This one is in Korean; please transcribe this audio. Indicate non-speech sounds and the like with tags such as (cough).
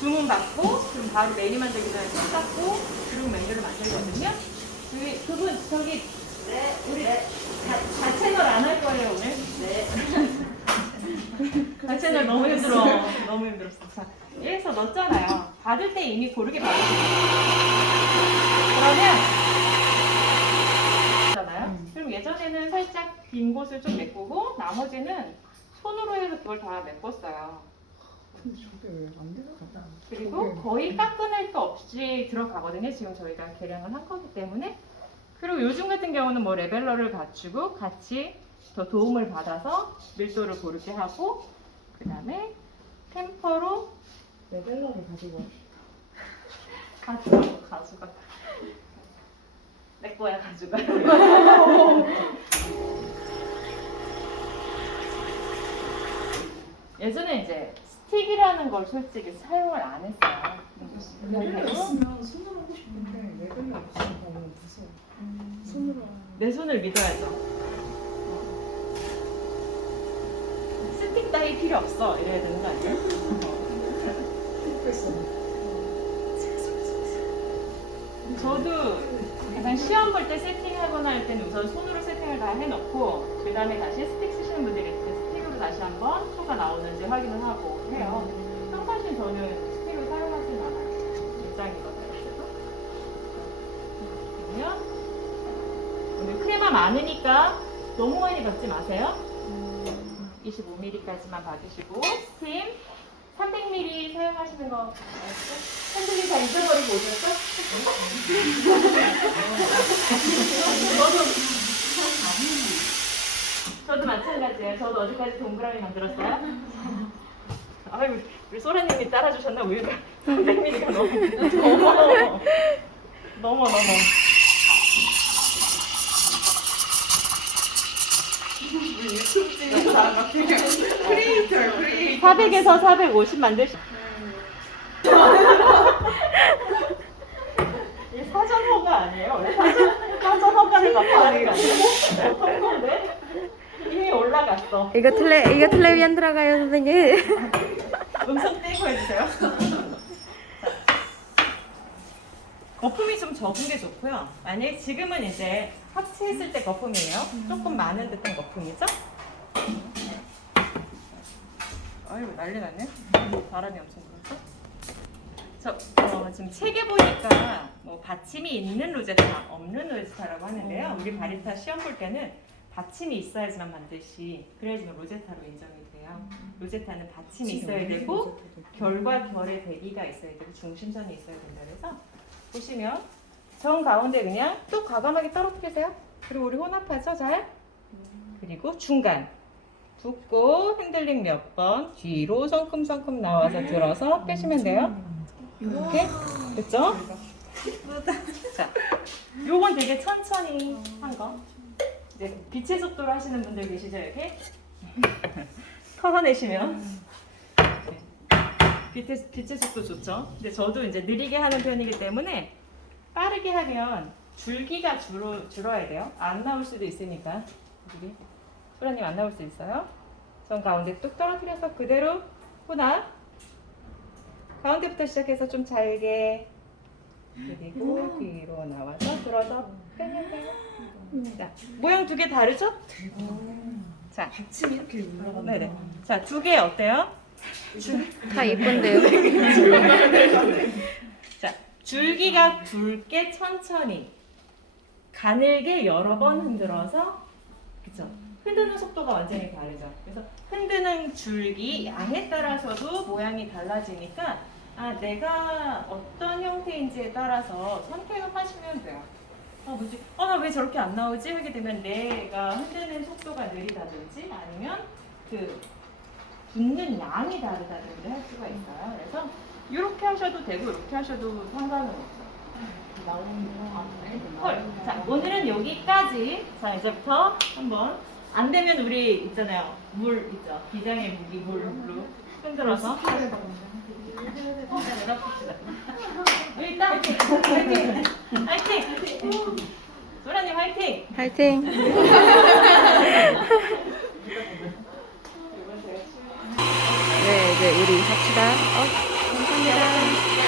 주문 받고 그럼 바로 메뉴 만들기 전에 손 닦고 그리고 메뉴를 만들거든요. 저기 그분 저기 네, 우리 네, 다, 다 채널 안 할 거예요 오늘. 네. 다 채널 너무 힘들어. 너무 힘들었어. 자, 여기서 넣었잖아요. 받을 때 이미 고르게 받으세요. 그러면 잖아요. 그럼 예전에는 살짝 빈 곳을 좀 메꾸고 나머지는 손으로 해서 그걸 다 메꿨어요. 근데 저게 왜안 되나? 그리고 거의 깎아낼 거 없이 들어가거든요. 지금 저희가 계량을 한 거기 때문에. 그리고 요즘 같은 경우는 뭐 레벨러를 갖추고 같이 더 도움을 받아서 밀도를 고르게 하고 그 다음에 템퍼로 레벨러를 가지고 (laughs) 가져가 가져가 내 거야 가져가 (laughs) 예전에 이제 스 틱이라는 걸 솔직히 사용을 안 했어요. 레벨이 있으면 손으로 하고 싶은데 레벨이 없으면 너무 무서워. 손으로 내 손을 믿어야죠. 스틱 따위 필요 없어 이래야 되는 거 아니에요? 거. 저도 약간 시험 볼 때 세팅하거나 할 때는 우선 손으로 세팅을 다 해놓고 그 다음에 다시 스틱 쓰시는 분들이 스틱으로 다시 한번 표가 나오는지 확인을 하고 해요. 평상시 저는 스틱을 사용하진 않아요. 일장이거든요. 그래도. 그러면 오늘 크레마 많으니까 너무 많이 받지 마세요. 25ml까지만 받으시고 스팀 300ml 사용하시는 거 아시죠? 팬들이 다 잊어버리고 오셨어? (laughs) 마찬가지예요. 저도 어디까지 동그라미 만들었어요? (laughs) 아유 우리 소라님이 따라주셨나 우유가 (laughs) 300ml가 너무 (laughs) 너무 너무 너무 유튜브 찍는 사람 같아. 크리에이터, 크리에이터. 400에서 450 만드시. 이게 사전 허가 아니에요? 원래 사전, 사전 허가를 받고 하는 거 아니에요? 어떤 건데? 이미 올라갔어. 이거 틀레 이거 텔레비전 들어가요 선생님. 음성 떼고 해주세요. (laughs) 거품이 좀 적은 게 좋고요. 만약에 지금은 이제 합체했을 때 거품이에요. 조금 많은 듯한 거품이죠? 아이고 난리 났네. 바람이 엄청 불었어. 저 어, 지금 책에 보니까 뭐 받침이 있는 로제타, 없는 로제타라고 하는데요. 우리 바리스타 시험 볼 때는 받침이 있어야지만 만드시, 그래야지만 로제타로 인정이 돼요. 로제타는 받침이 있어야 되고 결과 결의 대비가 있어야 되고 중심선이 있어야 된다 그래서 보시면 정 가운데 그냥 또 과감하게 떨어뜨리세요. 그리고 우리 혼합하죠, 잘. 그리고 중간 붓고 핸들링 몇 번 뒤로 성큼성큼 나와서 들어서 빼시면 돼요. 이렇게 됐죠? 자, 요건 되게 천천히 한 거. 이제 빛의 속도로 하시는 분들 계시죠, 이렇게? (laughs) 털어내시면 빛의, 빛의 속도 좋죠. 근데 저도 이제 느리게 하는 편이기 때문에 빠르게 하면 줄기가 줄어, 줄어야 돼요. 안 나올 수도 있으니까. 여기 소라님 안 나올 수 있어요. 전 가운데 뚝 떨어뜨려서 그대로 혼합. 가운데부터 시작해서 좀 잘게 그리고 뒤로 나와서 들어서 빼면 돼요. 자, 모양 두 개 다르죠? 자, 받침이 이렇게 올라간다. 네네. 자, 두 개 어때요? 다 이쁜데요. (laughs) 자, 줄기가 굵게 천천히 가늘게 여러 번 흔들어서 그죠? 흔드는 속도가 완전히 다르죠. 그래서 흔드는 줄기 양에 따라서도 모양이 달라지니까 아 내가 어떤 형태인지에 따라서 선택을 하시면 돼요. 아 뭐지? 어나 왜 저렇게 안 나오지? 하게 되면 내가 흔드는 속도가 느리다든지 아니면 그 붓는 양이 다르다든지 할 수가 있어요. 그래서 이렇게 하셔도 되고 이렇게 하셔도 상관은 없어요. 헐. 자, 오늘은 여기까지. 자, 이제부터 한번 안 되면 우리 있잖아요. 물 있죠. 비장의 무기 물로 흔들어서 해봅시다. 일단 화이팅! 화이팅! 화이팅! 소라님 화이팅! 파이팅. 네 이제 우리 합시다. 어.